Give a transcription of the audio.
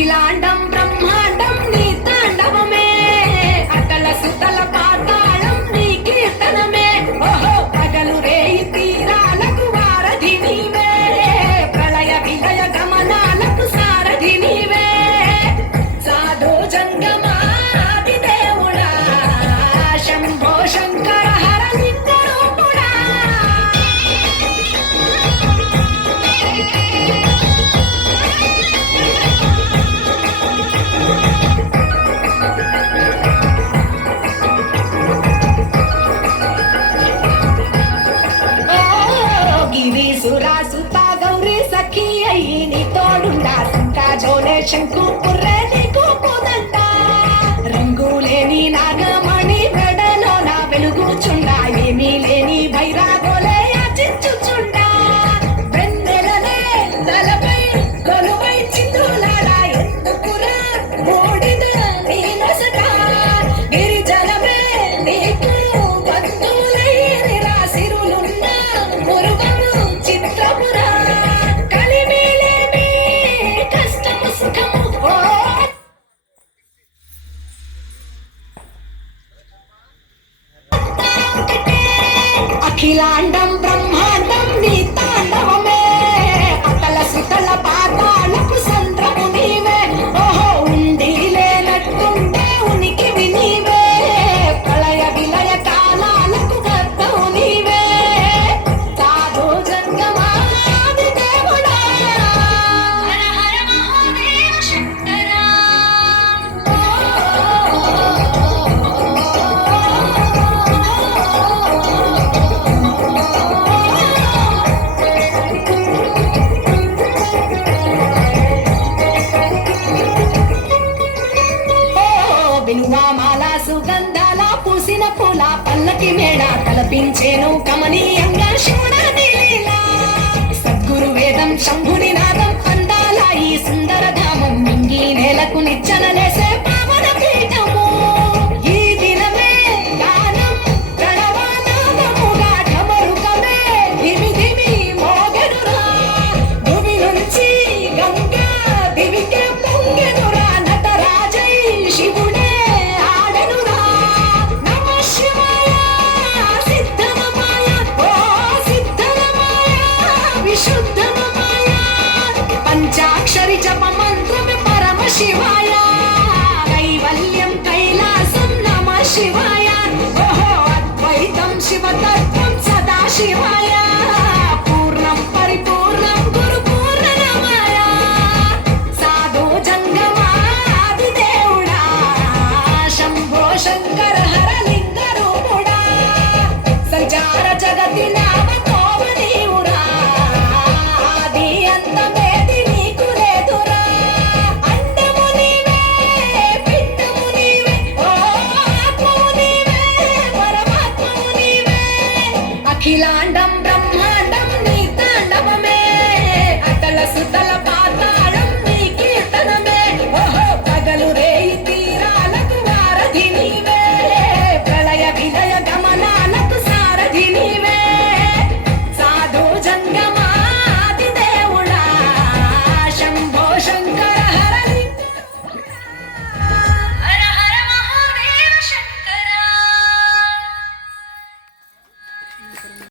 అఖిలాండం బ్రహ్మాండం నీ తాండవమే, అకల సుతల పాతాళం నీ కీర్తనమే. ఓహో పగలు రేయి తీరాలకు వారధి నీవే, ప్రళయ విలయ గమనాలకు సారథి నీవే. సాధు జంగమాది దేవుడా శంభో శంకర హర లింగ రూపుడా. సురాసుత గౌరీ సఖీ అయ్యి నీ తోడుండా, సంకా జోలే శంకు పుర్రే నీకు పోదంట. రంగులేని నాగమణి మెడలో నా వెలుగుచుండా, ఏమీ లేని భైరాగోలే యాచించుచుండా. వెన్నెలనే తలపై కొలువై చిందులాడా, ఎందుకురా ఓడిద నీ నొసట. గిరిజనమే నీకు బంధువులైన రాసిరులున్న మురుగము చిత్రపురా. కలిమేలేమి కష్టము సుఖము ఓ అఖిలాండం బ్రహ్మాండం నీ తాండవమే, అతల సుతల పాతాళపు సంద్రము నీవే. ఓహో ఉండి లేనట్టుంటే ఉనికివి నీవే, ప్రళయ విలయ కాలాలకు గర్భము నీవే. సాధు జంగమాది దేవుడా హర హర మహాదేవ శంకర. విలువామాల సుగంధాల పూసిన పూల పల్లకి మేడ తలపించేను కమనీయంగా శివుడని లీలా. సద్గురు వేదం శంభుని నాదం అందాల ఈ సుందర ధామం, మింగి నేలకు నిచ్చనలేసే పావన పీఠము. ఈ దినమే గానం ప్రణవనాదముగా ఢమరుకమే ధిమి ధిమి మోగెనురా. భూమి నుంచి గంగా దివికే పొంగెనురా, నటరాజై శివుడే ఆడెనురా. నమః శివాయ సిద్ధమమాయ, ఓ సిద్ధమమాయ విశుద్ధమమాయ. పంచాక్షరి జప మంత్రమే పరమ శివాయ, కైవల్యం కైలాసం నమః శివాయ. ఓహో అద్వైతం శివతత్వం సదా శివాయ.